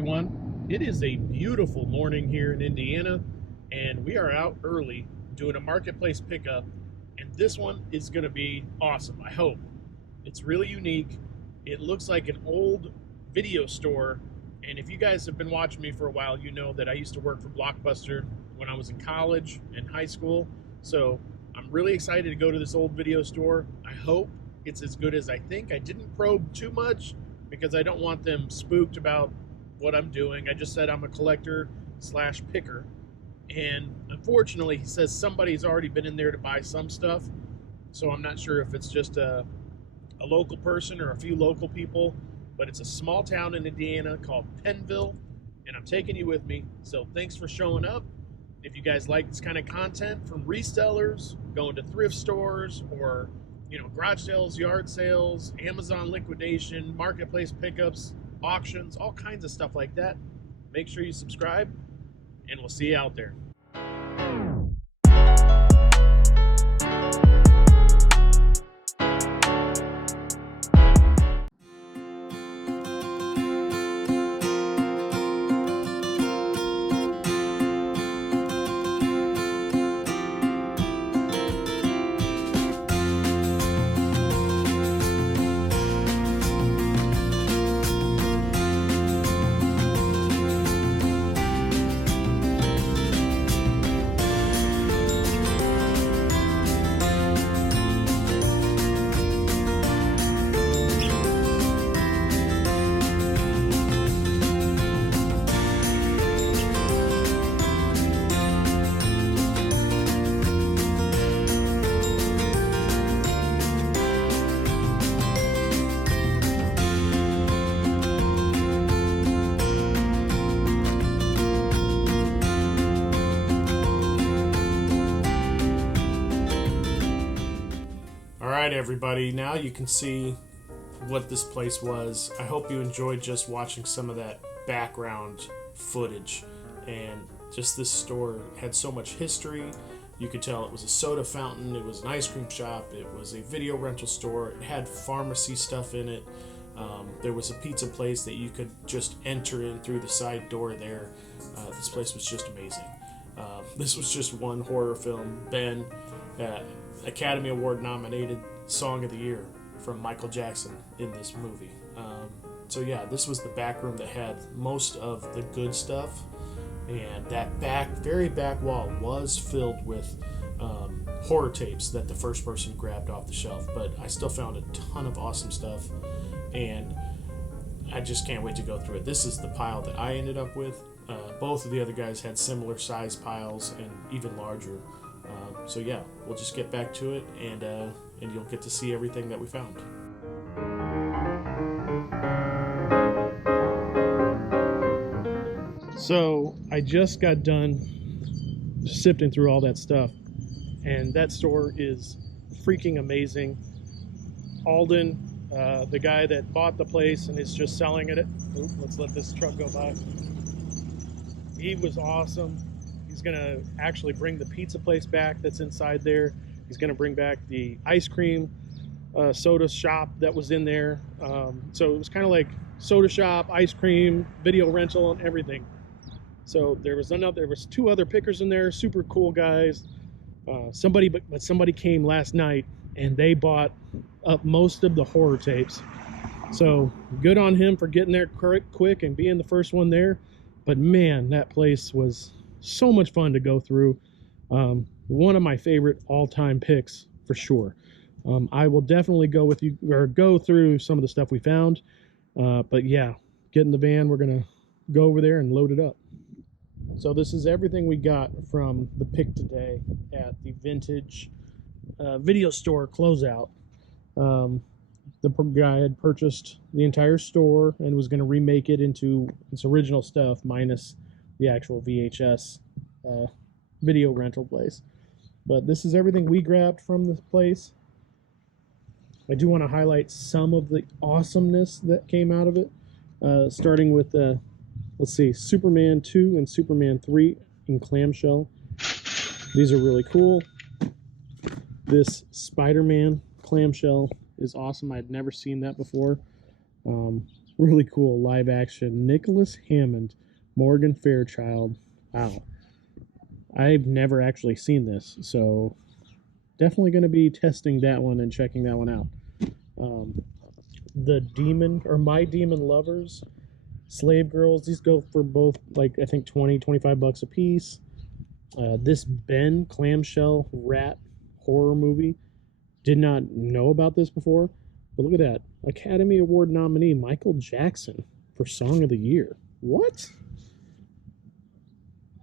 everyone. It is a beautiful morning here in Indiana, and we are out early doing a marketplace pickup, and this one is going to be awesome, I hope. It's really unique. It looks like an old video store, and if you guys have been watching me for a while, you know that I used to work for Blockbuster when I was in college and high school, so I'm really excited to go to this old video store. I hope it's as good as I think. I didn't probe too much because I don't want them spooked about what I'm doing. I just said I'm a collector slash picker. And unfortunately, he says somebody's already been in there to buy some stuff. So I'm not sure if it's just a local person or a few local people, but it's a small town in Indiana called Pennville, and I'm taking you with me. So thanks for showing up. If you guys like this kind of content from resellers, going to thrift stores, or garage sales, yard sales, Amazon liquidation, marketplace pickups, auctions, all kinds of stuff like that, make sure you subscribe, and we'll see you out there. Alright everybody, now you can see what this place was. I hope you enjoyed just watching some of that background footage. And just this store had so much history. You could tell it was a soda fountain, it was an ice cream shop, it was a video rental store, it had pharmacy stuff in it. There was a pizza place that you could just enter in through the side door there. This place was just amazing. This was just one horror film. Ben, Academy Award nominated Song of the Year from Michael Jackson in this movie. So yeah, this was the back room that had most of the good stuff, and that very back wall was filled with horror tapes that the first person grabbed off the shelf, but I still found a ton of awesome stuff, and I just can't wait to go through it. This is the pile that I ended up with. Both of the other guys had similar size piles and even larger. So yeah, we'll just get back to it, and you'll get to see everything that we found. So I just got done sifting through all that stuff, and that store is freaking amazing. Alden, the guy that bought the place and is just selling it. Let's let this truck go by. He was awesome. He's gonna actually bring the pizza place back that's inside there. He's gonna bring back the ice cream soda shop that was in there. So it was kind of like soda shop, ice cream, video rental, and everything. So there was two other pickers in there, super cool guys. Somebody came last night and they bought up most of the horror tapes. So good on him for getting there quick and being the first one there. But man, that place was so much fun to go through. One of my favorite all-time picks for sure. I will definitely go with you, or go through some of the stuff we found. But yeah, get in the van. We're gonna go over there and load it up. So this is everything we got from the pick today at the vintage video store closeout. The guy had purchased the entire store and was going to remake it into its original stuff minus the actual VHS video rental place. But this is everything we grabbed from this place. I do want to highlight some of the awesomeness that came out of it, starting with let's see, Superman 2 and Superman 3 in clamshell. These are really cool. This Spider-Man clamshell is awesome. I'd never seen that before. Really cool live action. Nicholas Hammond, Morgan Fairchild. Wow. I've never actually seen this, so definitely going to be testing that one and checking that one out. The Demon or My Demon Lovers, Slave Girls, these go for both, like, I think 20-25 bucks a piece. This Ben clamshell rat horror movie, did not know about this before, but look at that. Academy Award nominee Michael Jackson for Song of the Year. What?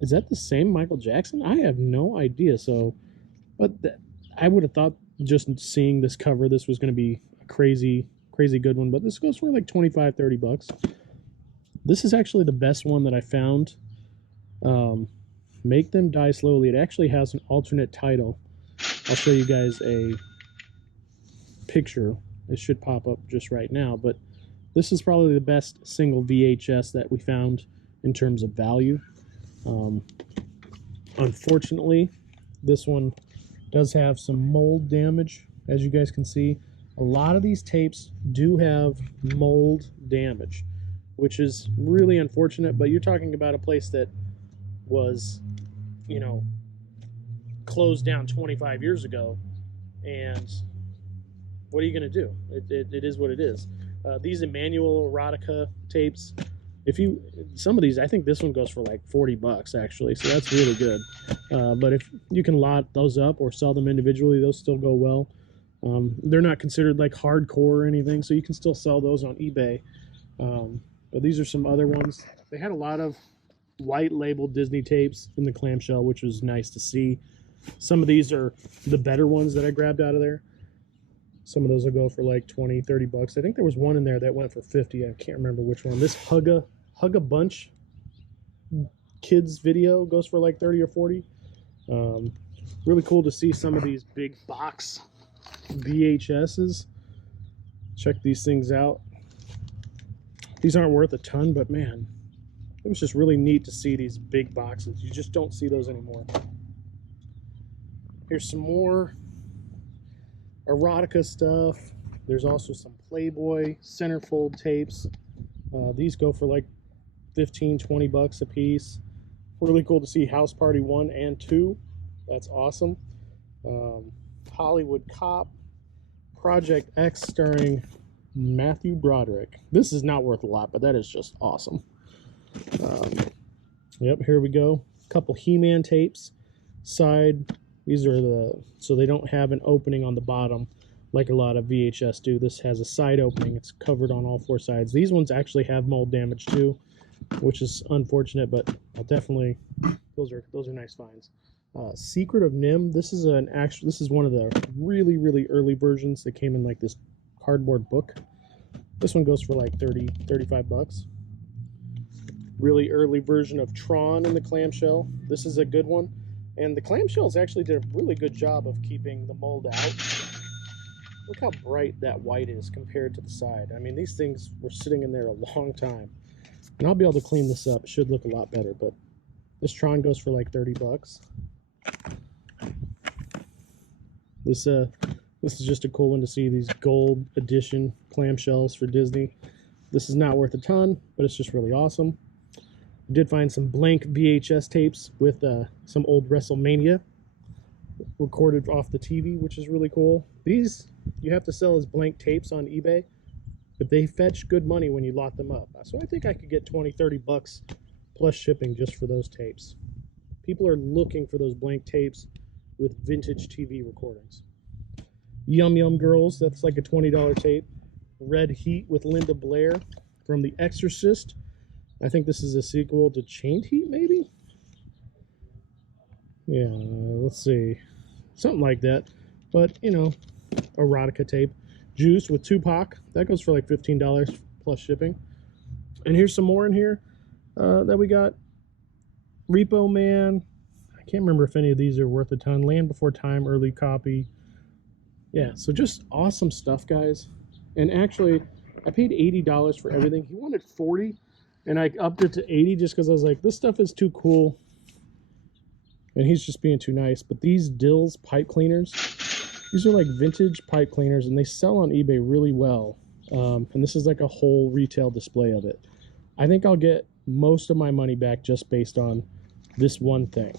Is that the same Michael Jackson? I have no idea. So, but I would have thought just seeing this cover, this was going to be a crazy good one, but this goes for like 25-30 bucks. This is actually the best one that I found. Make Them Die Slowly. It actually has an alternate title. I'll show you guys a picture. It should pop up just right now, but this is probably the best single VHS that we found in terms of value. Unfortunately, this one does have some mold damage, as you guys can see. A lot of these tapes do have mold damage, which is really unfortunate, but you're talking about a place that was, you know, closed down 25 years ago, and what are you going to do? It is what it is. These Emmanuel Erotica tapes, some of these, I think this one goes for like 40 bucks actually, so that's really good. But if you can lot those up or sell them individually, those still go well. They're not considered like hardcore or anything, so you can still sell those on eBay. But these are some other ones. They had a lot of white labeled Disney tapes in the clamshell, which was nice to see. Some of these are the better ones that I grabbed out of there. Some of those will go for like 20-30 bucks. I think there was one in there that went for 50. I can't remember which one. This Hug a Bunch kids video goes for like 30 or 40. Really cool to see some of these big box VHSs. Check these things out. These aren't worth a ton, but man, it was just really neat to see these big boxes. You just don't see those anymore. Here's some more erotica stuff. There's also some Playboy centerfold tapes. These go for like 15-20 bucks a piece. Really cool to see House Party 1 and 2. That's awesome. Hollywood Cop, Project X starring Matthew Broderick. This is not worth a lot, but that is just awesome. Yep, here we go. A couple He-Man tapes. These are so they don't have an opening on the bottom like a lot of VHS do. This has a side opening. It's covered on all four sides. One ones actually have mold damage too, which is unfortunate, but I'll definitely, those are nice finds. Secret of Nim. This is one of the really early versions that came in like this cardboard book. This one goes for like 30-35 bucks. Really early version of Tron in the clamshell. This is a good one. And the clamshells actually did a really good job of keeping the mold out. Look how bright that white is compared to the side. I mean, these things were sitting in there a long time. And I'll be able to clean this up. It should look a lot better, but this Tron goes for like 30 bucks. This is just a cool one to see, these gold edition clamshells for Disney. This is not worth a ton, but it's just really awesome. I did find some blank VHS tapes with some old WrestleMania recorded off the TV, which is really cool. These you have to sell as blank tapes on eBay, but they fetch good money when you lot them up. So I think I could get 20-30 bucks plus shipping just for those tapes. People are looking for those blank tapes with vintage TV recordings. Yum Yum Girls, that's like a $20 tape. Red Heat with Linda Blair from The Exorcist. I think this is a sequel to Chained Heat, maybe? Yeah, let's see. Something like that. But, you know, erotica tape. Juice with Tupac. That goes for like $15 plus shipping. And here's some more in here that we got. Repo Man. I can't remember if any of these are worth a ton. Land Before Time, early copy. Yeah, so just awesome stuff, guys. And actually, I paid $80 for everything. He wanted $40, and I upped it to $80 just because I was like, this stuff is too cool. And he's just being too nice. But these Dills pipe cleaners, these are like vintage pipe cleaners, and they sell on eBay really well. And this is like a whole retail display of it. I think I'll get most of my money back just based on this one thing.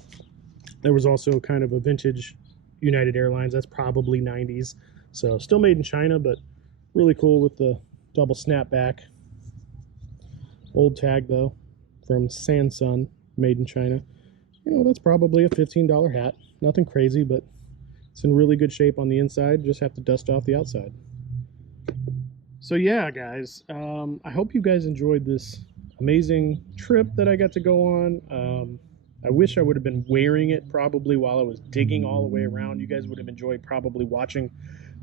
There was also kind of a vintage United Airlines. That's probably 90s. So still made in China, but really cool with the double snapback. Old tag though, from Samsung, made in China. You know, that's probably a $15 hat. Nothing crazy, but it's in really good shape on the inside. Just have to dust off the outside. So yeah, guys, I hope you guys enjoyed this amazing trip that I got to go on. I wish I would have been wearing it probably while I was digging all the way around. You guys would have enjoyed probably watching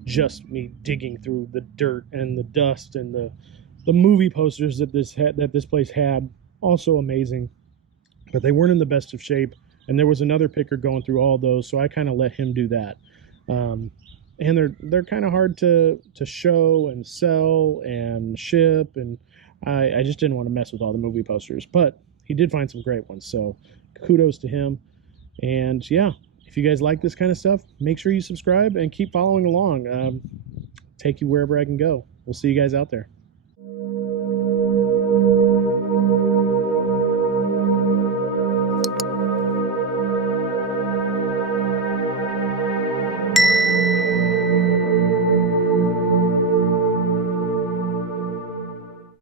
just me digging through the dirt and the dust and the movie posters that this place had. Also amazing, but they weren't in the best of shape. And there was another picker going through all those, so I kind of let him do that. And they're kind of hard to show and sell and ship, and I just didn't want to mess with all the movie posters. But he did find some great ones, so kudos to him. And yeah, if you guys like this kind of stuff, make sure you subscribe and keep following along. Take you wherever I can go. We'll see you guys out there.